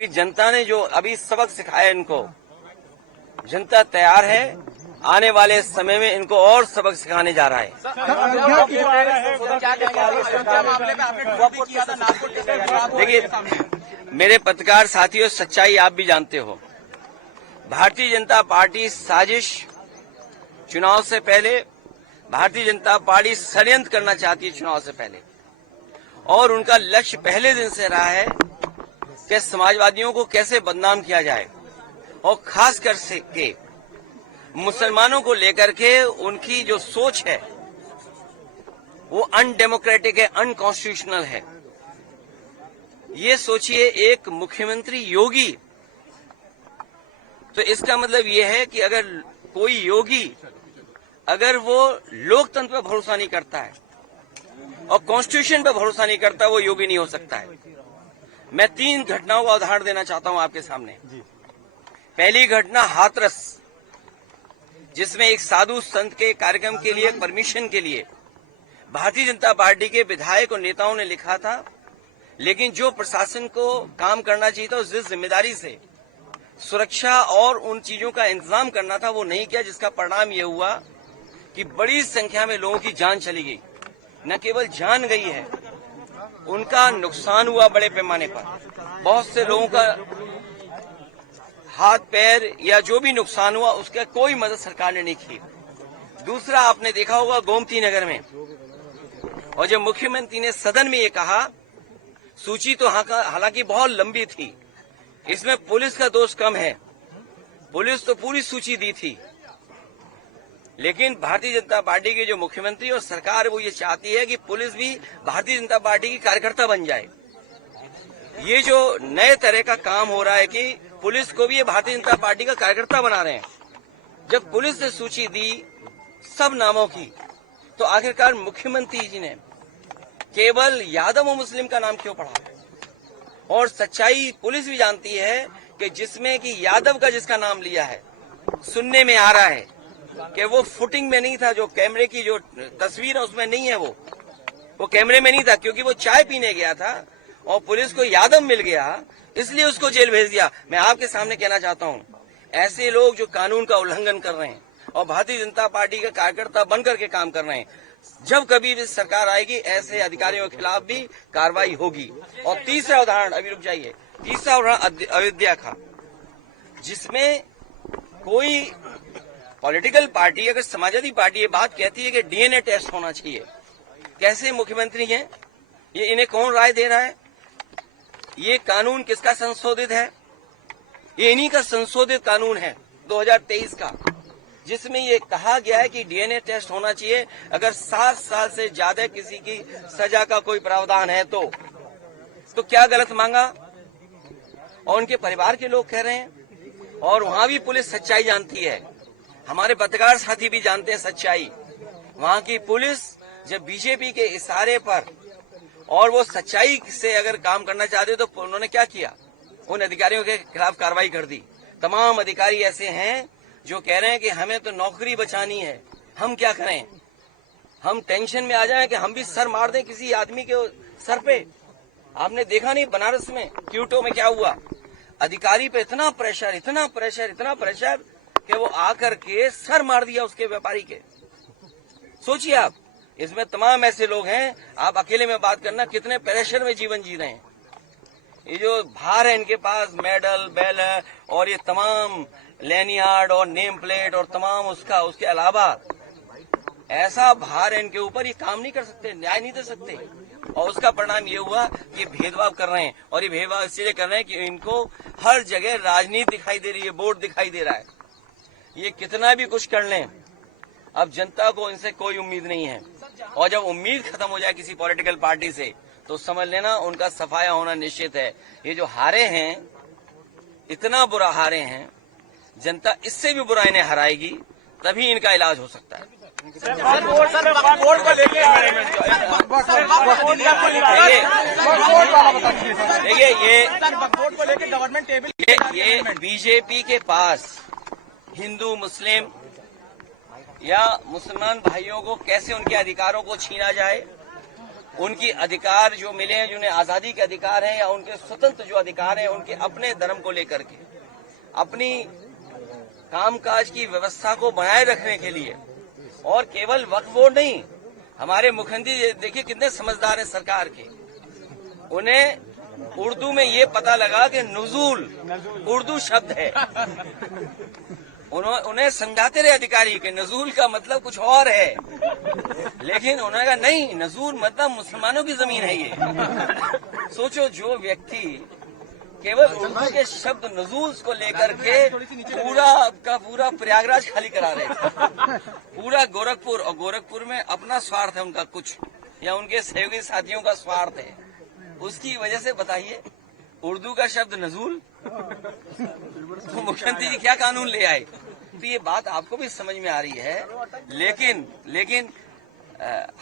जनता ने जो अभी सबक सिखाया इनको, जनता तैयार है। आने वाले समय में इनको और सबक सिखाने जा रहा है। देखिए मेरे पत्रकार साथियों, सच्चाई आप भी जानते हो। भारतीय जनता पार्टी साजिश, चुनाव से पहले भारतीय जनता पार्टी षड्यंत्र करना चाहती है चुनाव से पहले, और उनका लक्ष्य पहले दिन से रहा है कि समाजवादियों को कैसे बदनाम किया जाए, और खास कर के मुसलमानों को लेकर के उनकी जो सोच है वो अनडेमोक्रेटिक है, अनकॉन्स्टिट्यूशनल है। ये सोचिए एक मुख्यमंत्री योगी, तो इसका मतलब ये है कि अगर कोई योगी अगर वो लोकतंत्र पर भरोसा नहीं करता है और कॉन्स्टिट्यूशन पर भरोसा नहीं करता, वो योगी नहीं हो सकता है। मैं 3 घटनाओं का उदाहरण देना चाहता हूं आपके सामने। पहली घटना हाथरस, जिसमें एक साधु संत के कार्यक्रम के लिए परमिशन के लिए भारतीय जनता पार्टी के विधायक और नेताओं ने लिखा था, लेकिन जो प्रशासन को काम करना चाहिए था, उस जिम्मेदारी से सुरक्षा और उन चीजों का इंतजाम करना था, वो नहीं किया, जिसका परिणाम ये हुआ कि बड़ी संख्या में लोगों की जान चली गई। न केवल जान गई है, उनका नुकसान हुआ बड़े पैमाने पर। बहुत से लोगों का हाथ पैर या जो भी नुकसान हुआ, उसका कोई मदद सरकार ने नहीं की। दूसरा, आपने देखा होगा गोमती नगर में, और जब मुख्यमंत्री ने सदन में ये कहा, सूची तो हालांकि बहुत लंबी थी, इसमें पुलिस का दोष कम है, पुलिस तो पूरी सूची दी थी, लेकिन भारतीय जनता पार्टी के जो मुख्यमंत्री और सरकार वो ये चाहती है कि पुलिस भी भारतीय जनता पार्टी की कार्यकर्ता बन जाए। ये जो नए तरह का काम हो रहा है कि पुलिस को भी ये भारतीय जनता पार्टी का कार्यकर्ता बना रहे हैं। जब पुलिस ने सूची दी सब नामों की, तो आखिरकार मुख्यमंत्री जी ने केवल यादव और मुस्लिम का नाम क्यों पढ़ा? और सच्चाई पुलिस भी जानती है कि जिसमें कि यादव का जिसका नाम लिया है, सुनने में आ रहा है कि वो फुटिंग में नहीं था, जो कैमरे की जो तस्वीर है उसमें नहीं है, वो कैमरे में नहीं था, क्योंकि वो चाय पीने गया था और पुलिस को यादव मिल गया, इसलिए उसको जेल भेज दिया। मैं आपके सामने कहना चाहता हूं, ऐसे लोग जो कानून का उल्लंघन कर रहे हैं और भारतीय जनता पार्टी का कार्यकर्ता बनकर के काम कर रहे हैं, जब कभी भी सरकार आएगी, ऐसे अधिकारियों के खिलाफ भी कार्रवाई होगी। और तीसरा उदाहरण, अभी रुक जाइए, तीसरा उदाहरण अयोध्या का, जिसमें कोई पॉलिटिकल पार्टी, अगर समाजवादी पार्टी ये बात कहती है कि डीएनए टेस्ट होना चाहिए, कैसे मुख्यमंत्री हैं ये, इन्हें कौन राय दे रहा है? ये कानून किसका संशोधित है? ये इन्हीं का संशोधित कानून है 2023 का, जिसमें ये कहा गया है कि डीएनए टेस्ट होना चाहिए अगर 7 साल से ज्यादा किसी की सजा का कोई प्रावधान है तो क्या गलत मांगा? और उनके परिवार के लोग कह रहे हैं, और वहां भी पुलिस सच्चाई जानती है, हमारे पत्रकार साथी भी जानते हैं सच्चाई। वहां की पुलिस जब बीजेपी के इशारे पर और वो सच्चाई से अगर काम करना चाहते तो उन्होंने क्या किया? उन अधिकारियों के खिलाफ कार्रवाई कर दी। तमाम अधिकारी ऐसे हैं जो कह रहे हैं कि हमें तो नौकरी बचानी है, हम क्या करें? हम टेंशन में आ जाएं कि हम भी सर मार दें किसी आदमी के सर पे। आपने देखा नहीं बनारस में क्यूटो में क्या हुआ? अधिकारी पे इतना प्रेशर, इतना प्रेशर, इतना प्रेशर कि वो आकर के सर मार दिया उसके व्यापारी के। सोचिए आप, इसमें तमाम ऐसे लोग हैं, आप अकेले में बात करना कितने प्रेशर में जीवन जी रहे हैं। ये जो भार है इनके पास, मेडल, बेल और ये तमाम लैनियार्ड और नेम प्लेट और तमाम उसके अलावा ऐसा भार है इनके ऊपर, ये काम नहीं कर सकते, न्याय नहीं दे सकते। और उसका परिणाम ये हुआ कि भेदभाव कर रहे हैं, और ये भेदभाव इसलिए कर रहे हैं कि इनको हर जगह राजनीति दिखाई दे रही है, वोट दिखाई दे रहा है। ये कितना भी कुछ कर लें, अब जनता को इनसे कोई उम्मीद नहीं है, और जब उम्मीद खत्म हो जाए किसी पॉलिटिकल पार्टी से, तो समझ लेना उनका सफाया होना निश्चित है। ये जो हारे हैं, इतना बुरा हारे हैं, जनता इससे भी बुरा इन्हें हराएगी, तभी इनका इलाज हो सकता है। देखिए ये बीजेपी के पास हिंदू, मुस्लिम या मुसलमान भाइयों को कैसे उनके अधिकारों को छीना जाए, उनकी अधिकार जो मिले हैं, जिन्हें आजादी के अधिकार हैं या उनके स्वतंत्र जो अधिकार हैं, उनके अपने धर्म को लेकर के अपनी कामकाज की व्यवस्था को बनाए रखने के लिए, और केवल वक्फ बोर्ड नहीं, हमारे मुख्यमंत्री देखिए कितने समझदार हैं सरकार के, उन्हें उर्दू में ये पता लगा कि नुजूल उर्दू शब्द है, उन्हें समझाते रहे अधिकारी कि नजूल का मतलब कुछ और है, लेकिन उन्होंने कहा नहीं, नजूल मतलब मुसलमानों की जमीन है ये। सोचो, जो व्यक्ति केवल उर्दू के शब्द नजूल को लेकर के पूरा प्रयागराज खाली करा रहे थे, पूरा गोरखपुर, और गोरखपुर में अपना स्वार्थ है उनका कुछ, या उनके सहयोगी साथियों का स्वार्थ है, उसकी वजह से बताइए उर्दू का शब्द नजूल, तो मुख्यमंत्री जी क्या कानून ले आए। तो ये बात आपको भी समझ में आ रही है, लेकिन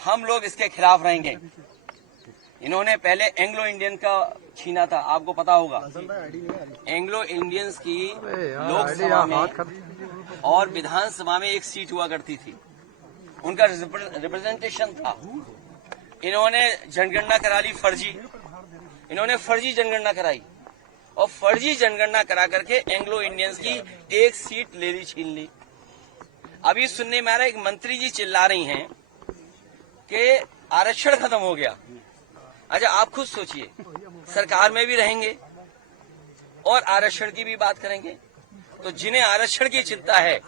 हम लोग इसके खिलाफ रहेंगे। इन्होंने पहले एंग्लो इंडियन का छीना था, आपको पता होगा, एंग्लो इंडियंस की लोकसभा में और विधानसभा में एक सीट हुआ करती थी, उनका रिप्रेजेंटेशन था। इन्होंने जनगणना करा ली फर्जी, इन्होंने फर्जी जनगणना कराई, और फर्जी जनगणना करा करके एंग्लो इंडियंस की एक सीट ले ली, छीन ली। अभी सुनने में आ रहा है, एक मंत्री जी चिल्ला रही हैं कि आरक्षण खत्म हो गया। अच्छा, आप खुद सोचिए, सरकार में भी रहेंगे और आरक्षण की भी बात करेंगे, तो जिन्हें आरक्षण की चिंता है,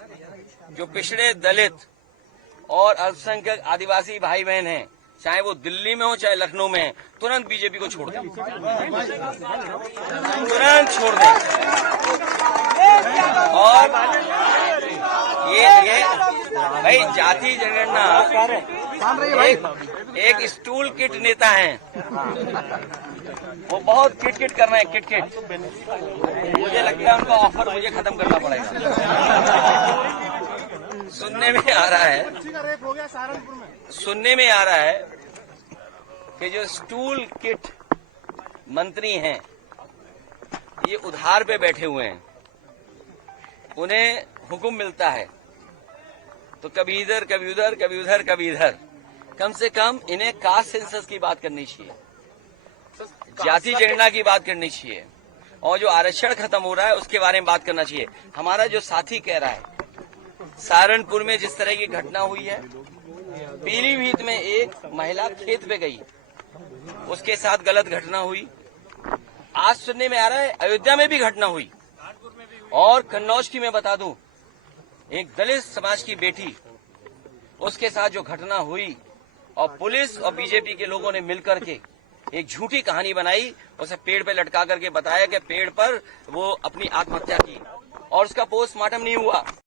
जो पिछड़े दलित और अल्पसंख्यक आदिवासी भाई बहन हैं, चाहे वो दिल्ली में हो चाहे लखनऊ में है, तुरंत बीजेपी को छोड़ दें, तुरंत छोड़ दें। और ये भाई जाति जनगणना एक स्टूल किट नेता हैं, वो बहुत किट कर रहे हैं, किट। मुझे लगता है उनका ऑफर मुझे खत्म करना पड़ेगा। सुनने में आ रहा है कि जो स्टूल किट मंत्री हैं, ये उधार पे बैठे हुए हैं, उन्हें हुक्म मिलता है तो कभी इधर कभी उधर, कभी उधर कभी इधर। कम से कम इन्हें कास्ट सेंसस की बात करनी चाहिए, जाति जनगणना की बात करनी चाहिए, और जो आरक्षण खत्म हो रहा है उसके बारे में बात करना चाहिए। हमारा जो साथी कह रहा है, सहारनपुर में जिस तरह की घटना हुई है, पीलीभीत में एक महिला खेत पे गई, उसके साथ गलत घटना हुई। आज सुनने में आ रहा है अयोध्या में भी घटना हुई, और कन्नौज की मैं बता दूं, एक दलित समाज की बेटी, उसके साथ जो घटना हुई, और पुलिस और बीजेपी के लोगों ने मिलकर के एक झूठी कहानी बनाई, उसे पेड़ पे लटका करके बताया कि पेड़ पर वो अपनी आत्महत्या की, और उसका पोस्टमार्टम नहीं हुआ।